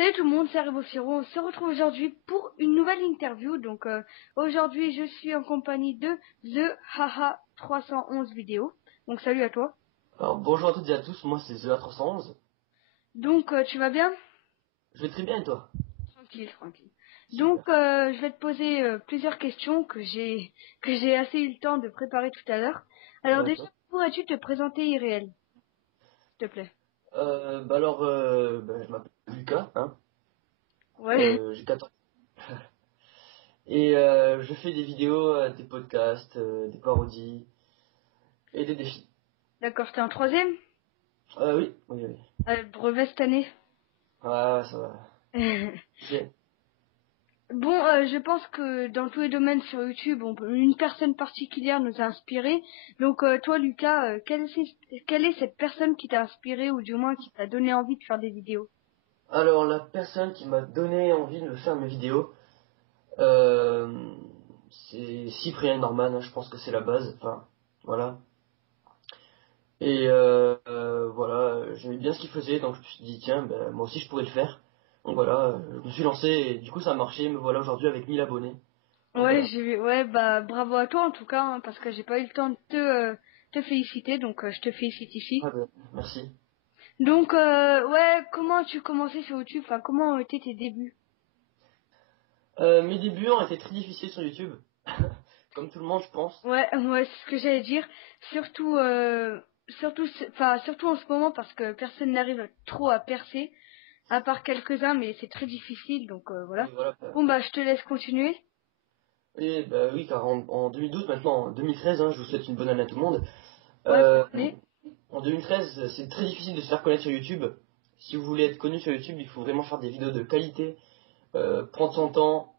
Salut tout le monde, c'est Ribociro. On se retrouve aujourd'hui pour une nouvelle interview. Donc aujourd'hui, je suis en compagnie de The Haha 311 vidéo. Donc salut à toi. Alors, bonjour à toutes et à tous, moi c'est TheA311. Donc tu vas bien? Je vais très bien et toi? Tranquille, tranquille. Donc Super. je vais te poser plusieurs questions que j'ai assez eu le temps de préparer tout à l'heure. Alors déjà, D'accord. pourrais-tu te présenter IRL, s'il te plaît? Je m'appelle Lucas, hein. Ouais. J'ai 14 ans. Et je fais des vidéos, des podcasts, des parodies et des défis. D'accord, t'es en troisième? Oui, oui, oui. Brevet cette année. Ouais, ça va. Bien. Bon, je pense que dans tous les domaines sur YouTube, une personne particulière nous a inspiré. Donc, toi, Lucas, quelle est cette personne qui t'a inspiré ou du moins qui t'a donné envie de faire des vidéos? Alors, la personne qui m'a donné envie de faire mes vidéos, euh, c'est Cyprien Norman, hein, je pense que c'est la base. Enfin, voilà. Et voilà, j'aimais bien ce qu'il faisait, donc je me suis dit, tiens, ben, moi aussi je pourrais le faire. Donc voilà, je me suis lancé et du coup ça a marché, me voilà aujourd'hui avec 1000 abonnés. Donc Ouais, voilà. ouais, bah bravo à toi en tout cas, hein, parce que j'ai pas eu le temps de te féliciter, donc je te félicite ici. Ah ben, merci. Donc, ouais, comment tu commençais sur YouTube? Enfin, comment ont été tes débuts? Mes débuts ont été très difficiles sur YouTube, comme tout le monde je pense. Ouais, ouais, c'est ce que j'allais dire. Surtout, surtout en ce moment parce que personne n'arrive trop à percer, à part quelques-uns, mais c'est très difficile, donc voilà. Oui, voilà. Bon bah, je te laisse continuer. Et bah oui, car en 2012 maintenant, en 2013, hein, je vous souhaite une bonne année à tout le monde. Ouais, bonne Euh, année. En 2013, c'est très difficile de se faire connaître sur YouTube. Si vous voulez être connu sur YouTube, il faut vraiment faire des vidéos de qualité, prendre son temps.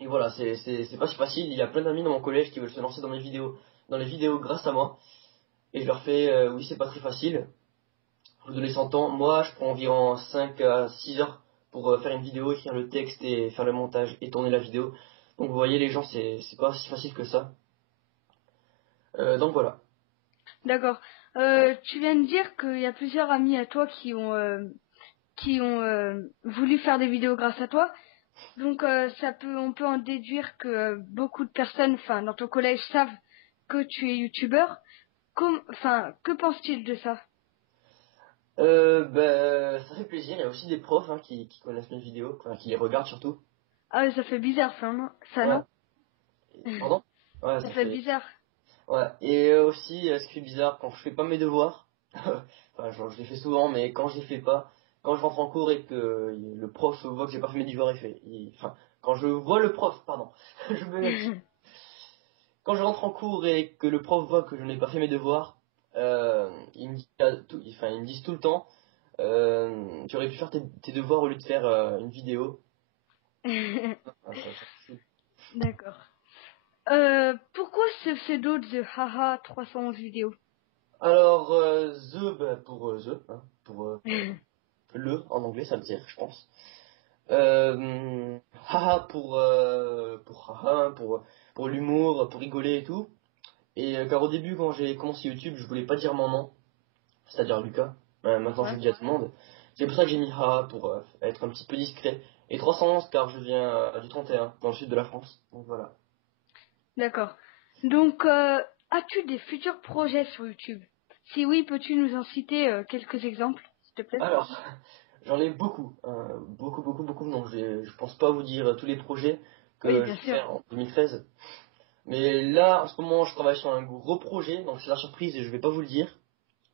Et voilà, c'est pas si facile. Il y a plein d'amis dans mon collège qui veulent se lancer dans les vidéos grâce à moi. Et je leur fais, oui, c'est pas très facile. Vous donnez 100 ans. Moi, je prends environ 5 à 6 heures pour faire une vidéo, écrire le texte et faire le montage et tourner la vidéo. Donc vous voyez, les gens, c'est pas si facile que ça. Donc voilà. D'accord. Tu viens de dire qu'il y a plusieurs amis à toi qui ont voulu faire des vidéos grâce à toi. Donc on peut en déduire que beaucoup de personnes, enfin dans ton collège, savent que tu es youtubeur. Enfin, que penses-tu de ça? Ça fait plaisir. Il y a aussi des profs hein, qui connaissent mes vidéos, enfin, qui les regardent surtout. Ah, ça fait bizarre ça, non? Ça, Ouais. non? Pardon? Ouais, Ça ça fait fait. bizarre. Ouais. Et aussi, ce qui fait bizarre, quand je fais pas mes devoirs, enfin, je les fais souvent, mais quand je les fais pas, quand je rentre en cours et que le prof voit que j'ai pas fait mes devoirs, enfin, quand je vois le prof, pardon, je me m'excuse. Quand je rentre en cours et que le prof voit que je n'ai pas fait mes devoirs, il me dit enfin, ils me disent tout le temps, tu aurais pu faire tes devoirs au lieu de faire une vidéo. Ah, ça me saoule. D'accord. Pourquoi ce pseudo de Haha 311 vidéos? Alors, pour hein, pour le en anglais, ça veut dire, je pense. Haha pour haha, pour l'humour, pour rigoler et tout. Et car au début, quand j'ai commencé YouTube, je voulais pas dire mon nom, c'est-à-dire Lucas. Maintenant, je Ouais, le dis à tout le monde. C'est pour ça que j'ai mis haha pour être un petit peu discret. Et 311 car je viens du 31, dans le sud de la France. Donc voilà. d'accord. Donc, as-tu des futurs projets sur YouTube? Si oui, peux-tu nous en citer quelques exemples, s'il te plaît? Alors, j'en ai beaucoup, beaucoup, beaucoup, beaucoup. Donc, je pense pas vous dire tous les projets Oui, que je bien vais sûr. faire en 2013. Mais là, en ce moment, je travaille sur un gros projet, donc c'est la surprise et je vais pas vous le dire.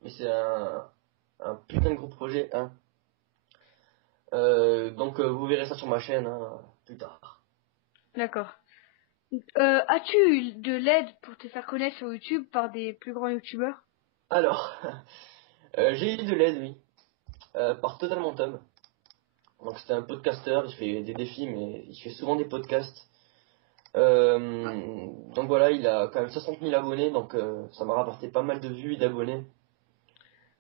Mais c'est un putain de gros projet, hein. Donc, vous verrez ça sur ma chaîne, hein, plus tard. D'accord. As-tu eu de l'aide pour te faire connaître sur YouTube par des plus grands YouTubeurs? Alors, j'ai eu de l'aide, oui, par Totalement Tom. Donc, c'était un podcasteur, il fait des défis, mais il fait souvent des podcasts. Donc voilà, il a quand même 60 000 abonnés, donc ça m'a rapporté pas mal de vues et d'abonnés.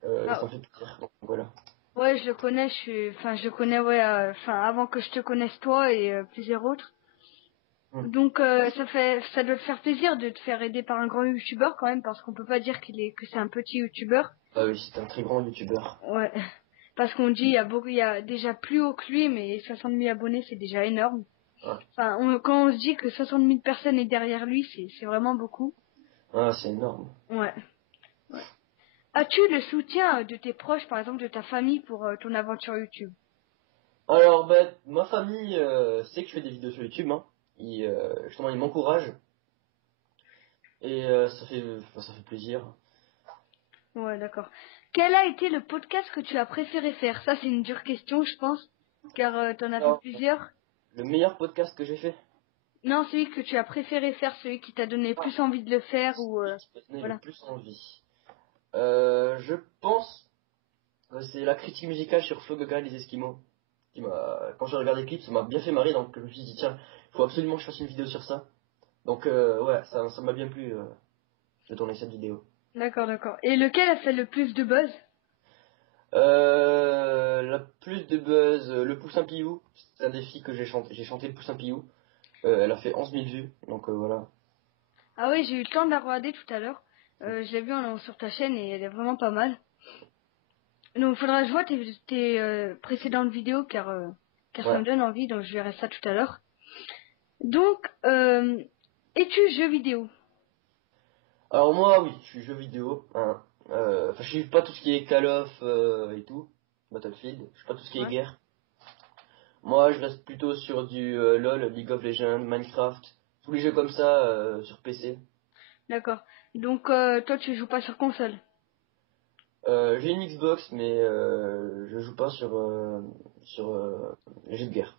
Et ça Ah, me fait plaisir. Donc voilà. ouais, je le connais, je le connais, ouais, enfin, avant que je te connaisse toi et plusieurs autres. Hmm. Donc, ça doit te faire plaisir de te faire aider par un grand YouTubeur quand même, parce qu'on peut pas dire que c'est un petit YouTubeur. Ah oui, c'est un très grand youtubeur. Ouais. parce qu'on dit il y a déjà plus haut que lui, mais 60 000 abonnés c'est déjà énorme. Ouais. Enfin, quand on se dit que 60 000 personnes est derrière lui, c'est vraiment beaucoup. Ah, c'est énorme. Ouais. Ouais. As-tu le soutien de tes proches, par exemple de ta famille, pour ton aventure YouTube? Alors, ben, ma famille sait que je fais des vidéos sur YouTube, hein. Justement, ils m'encouragent et ça fait plaisir. Ouais, d'accord. Quel a été le podcast que tu as préféré faire? Ça, c'est une dure question, je pense, car t'en as fait Alors, plusieurs. le meilleur podcast que j'ai fait, Non, celui que tu as préféré faire, celui qui t'a donné ah, plus envie de le faire, ou celui qui m'a donné le voilà. plus envie. Je pense que c'est la critique musicale sur Flo Gaga et les Esquimaux. Quand j'ai regardé le clip, ça m'a bien fait marrer, donc je me suis dit, tiens, faut absolument que je fasse une vidéo sur ça. Donc, ouais, ça m'a bien plu de tourner cette vidéo. D'accord, d'accord. Et lequel a fait le plus de buzz? La plus de buzz, le Poussin Piou, c'est un défi que j'ai chanté le Poussin Piou. Elle a fait 11 000 vues, donc voilà. Ah oui, j'ai eu le temps de la regarder tout à l'heure. Je l'ai vue sur ta chaîne et elle est vraiment pas mal. Donc, faudra que je vois tes précédentes vidéos, car ça Ouais. me donne envie, donc je verrai ça tout à l'heure. Donc, es-tu jeu vidéo? Alors moi, oui, je suis jeu vidéo, hein. Enfin, je suis pas tout ce qui est Call of et tout, Battlefield, je suis pas tout ce qui est Ouais. guerre. Moi, je reste plutôt sur du LoL, League of Legends, Minecraft, tous les jeux comme ça sur PC. D'accord. Donc, toi, tu joues pas sur console. J'ai une Xbox, mais je joue pas sur les jeux de guerre.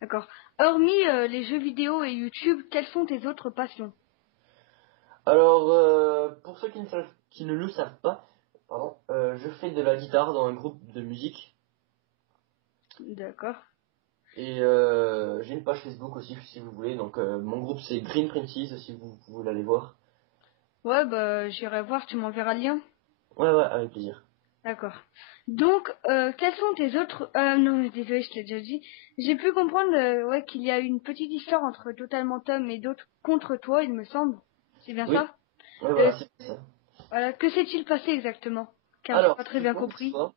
D'accord. Hormis les jeux vidéo et YouTube, quelles sont tes autres passions? Alors, pour ceux qui ne le savent pas, pardon, je fais de la guitare dans un groupe de musique D'accord. et j'ai une page Facebook aussi si vous voulez. Donc mon groupe c'est Green Princes si vous voulez aller voir. Ouais, bah, j'irai voir, tu m'enverras le lien. Ouais ouais avec plaisir. D'accord. Donc, quels sont tes autres... non, désolé, je t'ai déjà dit. J'ai pu comprendre ouais, qu'il y a une petite histoire entre Totalement Tom et d'autres contre toi, il me semble. C'est bien Oui, ça? ouais Euh, voilà c'est ça. voilà. Que s'est-il passé exactement? Car j'ai Alors pas très c'est une bien longue compris. histoire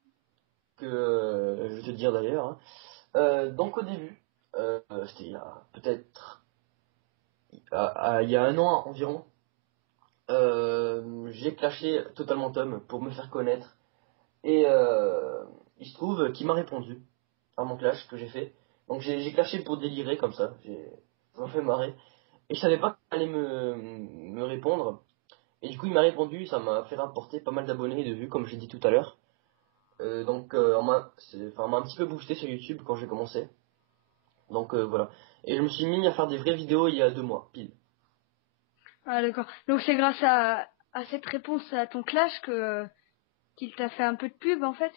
que je vais te dire d'ailleurs, hein. Donc au début, c'était il y a peut-être il y a un an environ, j'ai clashé Totalement Tom pour me faire connaître. Et il se trouve qu'il m'a répondu à mon clash que j'ai fait. Donc j'ai clashé pour délirer comme ça. Ça m'a fait marrer. Et je savais pas qu'il allait me répondre. Et du coup il m'a répondu, ça m'a fait rapporter pas mal d'abonnés et de vues comme j'ai dit tout à l'heure. Donc on m'a un petit peu boosté sur YouTube quand j'ai commencé. Donc voilà. Et je me suis mis à faire des vraies vidéos il y a 2 mois, pile. Ah, d'accord. Donc, c'est grâce à cette réponse à ton clash qu'il t'a fait un peu de pub, en fait?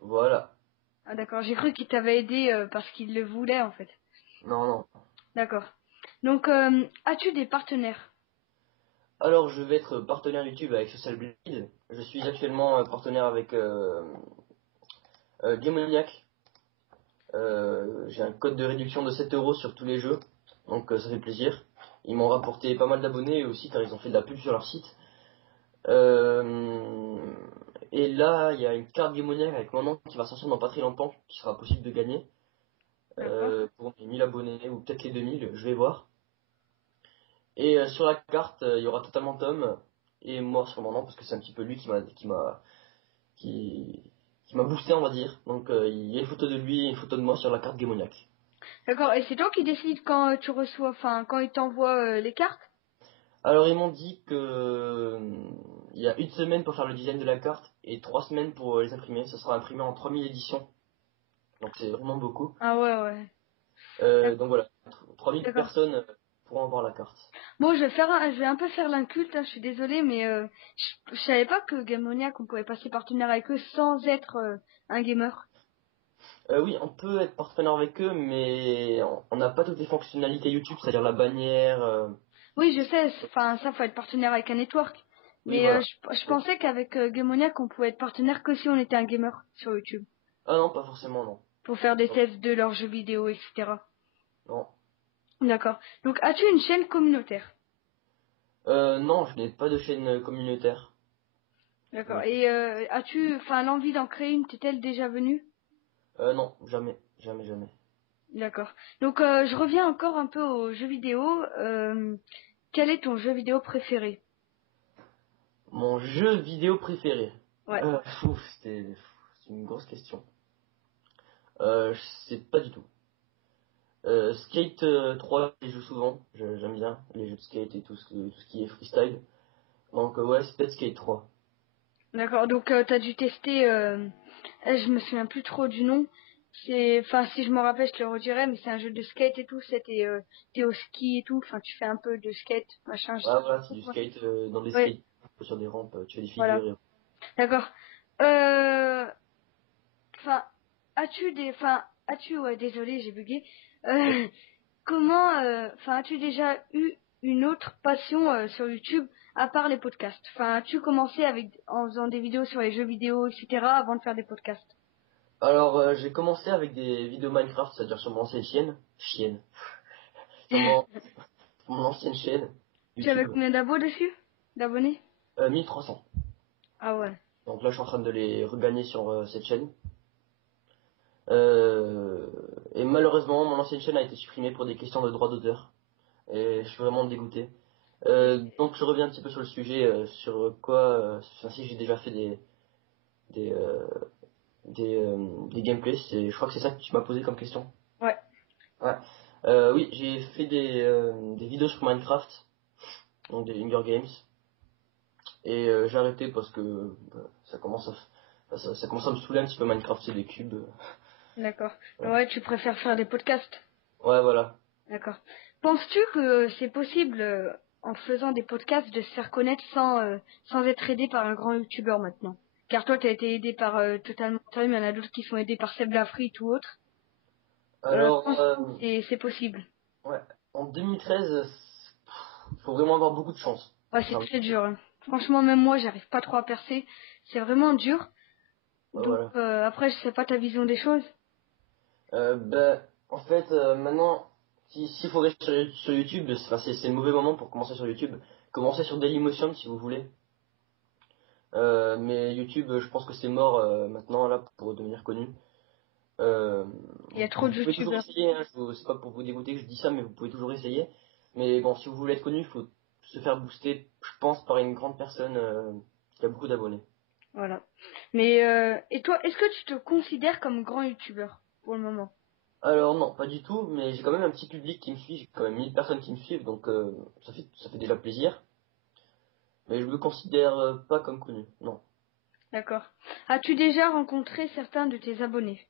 Voilà. Ah, d'accord. J'ai cru qu'il t'avait aidé parce qu'il le voulait, en fait. Non, non. D'accord. Donc, as-tu des partenaires? Alors je vais être partenaire YouTube avec Social Blade. Je suis actuellement partenaire avec Gamoniac. J'ai un code de réduction de 7 euros sur tous les jeux, donc ça fait plaisir. Ils m'ont rapporté pas mal d'abonnés aussi car ils ont fait de la pub sur leur site. Euh, et là, il y a une carte démoniaque avec mon nom qui va sortir dans pas très longtemps, qui sera possible de gagner D'accord. pour mes 1000 abonnés ou peut-être les 2000, je vais voir. Et sur la carte, il y aura totalement Tom et moi sur mon nom parce que c'est un petit peu lui qui, qui m'a boosté, on va dire. Donc il y a une photo de lui et une photo de moi sur la carte démoniaque. D'accord. Et c'est toi qui décides quand tu reçois, enfin, quand ils t'envoient les cartes? Alors ils m'ont dit que il y a une semaine pour faire le design de la carte et 3 semaines pour les imprimer. Ça sera imprimé en 3000 éditions, donc c'est vraiment beaucoup. Ah ouais, ouais. Donc voilà, 3000 D'accord. personnes pourront avoir la carte. Bon, je vais un peu faire l'inculte, hein, je suis désolée, mais je savais pas que Gamoniac, on pouvait passer partenaire avec eux sans être un gamer. Oui, on peut être partenaire avec eux, mais on n'a pas toutes les fonctionnalités YouTube, c'est-à-dire la bannière. Oui, je sais, enfin, ça, faut être partenaire avec un network. Oui, Mais voilà. je pensais qu'avec Gamoniac, on pouvait être partenaire que si on était un gamer sur YouTube. Ah non, pas forcément, non. Pour faire des Non, tests de leurs jeux vidéo, etc. non. D'accord. Donc, as-tu une chaîne communautaire? Non, je n'ai pas de chaîne communautaire. D'accord. Et as-tu, enfin, l'envie d'en créer une, t'est-elle déjà venue? Non, jamais, jamais, jamais. D'accord. Donc je reviens encore un peu aux jeux vidéo. Quel est ton jeu vidéo préféré? Mon jeu vidéo préféré. Ouais. C'est une grosse question. Je sais pas du tout. Skate 3, je joue souvent. J'aime bien les jeux de skate et tout ce qui est freestyle. Donc ouais, c'est peut-être Skate 3. D'accord. Donc t'as dû tester. Je me souviens plus trop du nom. Enfin, si je me rappelle, je te le redirai. Mais c'est un jeu de skate et tout. T'es au ski et tout. Enfin, tu fais un peu de skate, machin. Je sais Ah pas voilà, c'est trop du comment skate dans des Ouais. skates sur des rampes, tu fais des Voilà. figures. D'accord. Euh, Enfin, ouais, désolé, j'ai bugué. Euh, as-tu déjà eu une autre passion sur YouTube à part les podcasts? Enfin, as-tu commencé en faisant des vidéos sur les jeux vidéo, etc. avant de faire des podcasts? Alors j'ai commencé avec des vidéos Minecraft, c'est-à-dire sur mon ancienne chaîne, sur mon ancienne chaîne Tu avais YouTube, combien d'abonnés? 1300. Ah ouais, Donc là, je suis en train de les regagner sur cette chaîne. Euh, et malheureusement, mon ancienne chaîne a été supprimée pour des questions de droit d'auteur. Et je suis vraiment dégoûté. Donc je reviens un petit peu sur le sujet, sur quoi, enfin, si j'ai déjà fait des, euh, des gameplays. Je crois que c'est ça que tu m'as posé comme question. ouais, Ouais. Oui, j'ai fait des vidéos sur Minecraft, donc des Hunger Games. Et j'ai arrêté parce que ça commence à me saouler un petit peu Minecraft, c'est des cubes. d'accord. Ouais, Ouais, tu préfères faire des podcasts? ouais voilà. D'accord. Penses-tu que c'est possible, en faisant des podcasts, de se faire connaître sans être aidé par un grand youtubeur maintenant? Car toi, tu as été aidé par Totalement Time, il y en a d'autres qui sont aidés par Seb Lafrite ou autre. Alors, Penses-tu que c'est possible? ouais, en 2013, il faut vraiment avoir beaucoup de chance. Ouais, J'ai c'est envie très de dire. dur, hein. Franchement, même moi, j'arrive pas trop à percer. C'est vraiment dur. Ouais, Donc, voilà. après, je sais pas ta vision des choses. En fait, maintenant, s'il faut rester sur YouTube, c'est le mauvais moment pour commencer sur YouTube. Commencez sur Dailymotion si vous voulez. Mais YouTube, je pense que c'est mort maintenant là pour devenir connu. Euh, Il y a trop vous de pouvez toujours youtubeurs. essayer, hein, c'est pas pour vous dégoûter que je dis ça, mais vous pouvez toujours essayer. Mais bon, si vous voulez être connu, il faut se faire booster, je pense, par une grande personne qui a beaucoup d'abonnés. Voilà. Mais, et toi, est-ce que tu te considères comme grand youtubeur pour le moment? Alors non, pas du tout, mais j'ai quand même un petit public qui me suit, j'ai quand même 1000 personnes qui me suivent, donc ça fait déjà plaisir. Mais je me considère pas comme connu, non. D'accord. As-tu déjà rencontré certains de tes abonnés?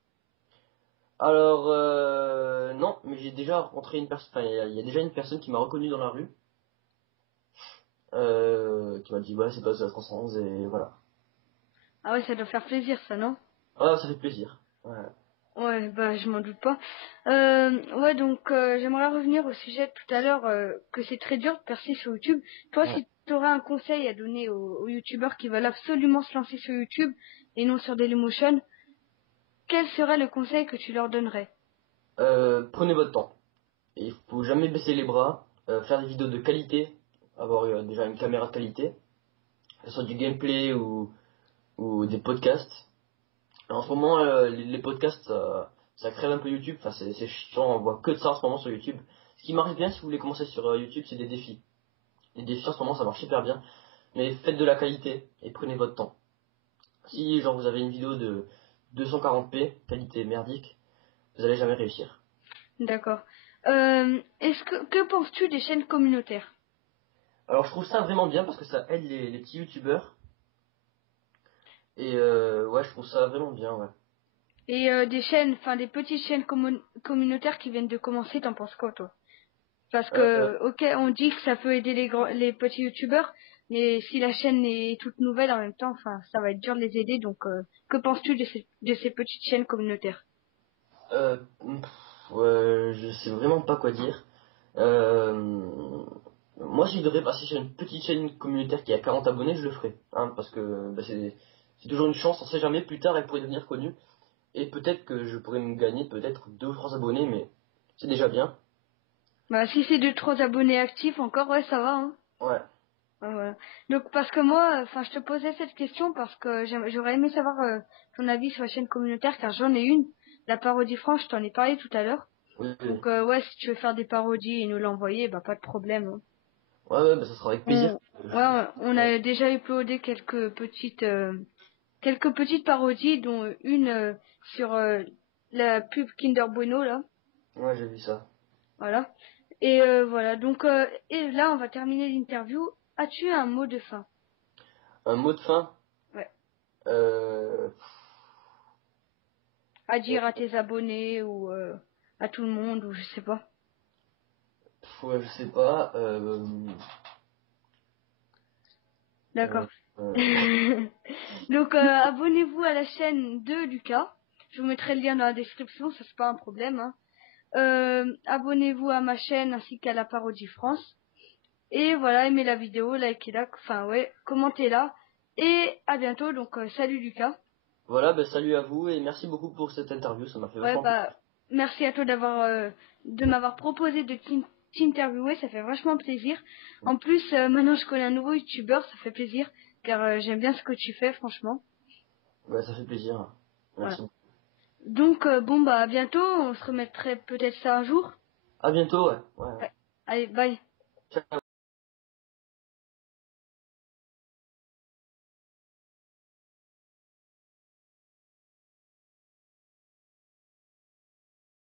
Alors non, mais j'ai déjà rencontré une personne, enfin il y a déjà une personne qui m'a reconnu dans la rue, qui m'a dit ouais c'est pas ça 311 et voilà. Ah ouais, ça doit faire plaisir, ça, non? Ah ça fait plaisir. Ouais. Ouais, bah je m'en doute pas. Ouais, donc j'aimerais revenir au sujet tout à l'heure, que c'est très dur de percer sur YouTube. Toi, Ouais. si tu aurais un conseil à donner aux youtubeurs qui veulent absolument se lancer sur YouTube et non sur Dailymotion, quel serait le conseil que tu leur donnerais? Prenez votre temps. Et il faut jamais baisser les bras, faire des vidéos de qualité, avoir déjà une caméra de qualité, que ce soit du gameplay ou des podcasts. En ce moment, les podcasts, ça crève un peu YouTube. Enfin, c'est chiant, on voit que de ça en ce moment sur YouTube. Ce qui marche bien si vous voulez commencer sur YouTube, c'est des défis. Les défis en ce moment, ça marche super bien. Mais faites de la qualité et prenez votre temps. Si genre vous avez une vidéo de 240p, qualité merdique, vous allez jamais réussir. D'accord. Que penses-tu des chaînes communautaires? Alors je trouve ça vraiment bien parce que ça aide les petits youtubeurs. Et ouais, je trouve ça vraiment bien, ouais. Et des petites chaînes communautaires qui viennent de commencer, t'en penses quoi, toi? Parce Euh, que, ok, on dit que ça peut aider les petits youtubeurs, mais si la chaîne est toute nouvelle en même temps, enfin, ça va être dur de les aider. Donc, que penses-tu de ces petites chaînes communautaires? je sais vraiment pas quoi dire. Euh, Moi, si je devrais passer sur une petite chaîne communautaire qui a 40 abonnés, je le ferais. Hein, parce que bah, c'est toujours une chance, on sait jamais, plus tard elle pourrait devenir connue. Et peut-être que je pourrais me gagner peut-être 2 ou 3 abonnés, mais c'est déjà bien. Bah, si c'est 2, 3 abonnés actifs encore, ouais, ça va, hein. Ouais. Ouais, voilà. Donc, parce que moi, enfin, je te posais cette question parce que j'aurais aimé savoir ton avis sur la chaîne communautaire, car j'en ai une. la parodie France, je t'en ai parlé tout à l'heure. Oui, oui. Donc ouais, si tu veux faire des parodies et nous l'envoyer, bah pas de problème, hein. Ouais, bah, ça sera avec plaisir. On a déjà uploadé quelques petites parodies, dont une sur la pub Kinder Bueno là, Ouais, j'ai vu ça. voilà. Et voilà, donc et là on va terminer l'interview. As-tu un mot de fin? Un mot de fin? Ouais. Euh... À dire à tes abonnés ou à tout le monde ou je sais pas. Ouais, je sais pas. D'accord. Euh, Donc abonnez-vous à la chaîne de Lucas. Je vous mettrai le lien dans la description, ça c'est pas un problème, hein. Abonnez-vous à ma chaîne ainsi qu'à la Parodie France. Et voilà, aimez la vidéo, likez-la, enfin ouais, commentez-la. Et à bientôt, donc salut Lucas. Voilà, bah, salut à vous et merci beaucoup pour cette interview, ça m'a fait Ouais, vachement plaisir. bah merci à toi de m'avoir proposé de t'interviewer, ça fait vachement plaisir. En plus, maintenant je connais un nouveau youtubeur, ça fait plaisir, car j'aime bien ce que tu fais, franchement. Ouais, ça fait plaisir. Voilà. Merci. Donc bon bah à bientôt, on se remettrait peut-être ça un jour. À bientôt, ouais. Ouais. Ouais. Allez, bye. Ciao.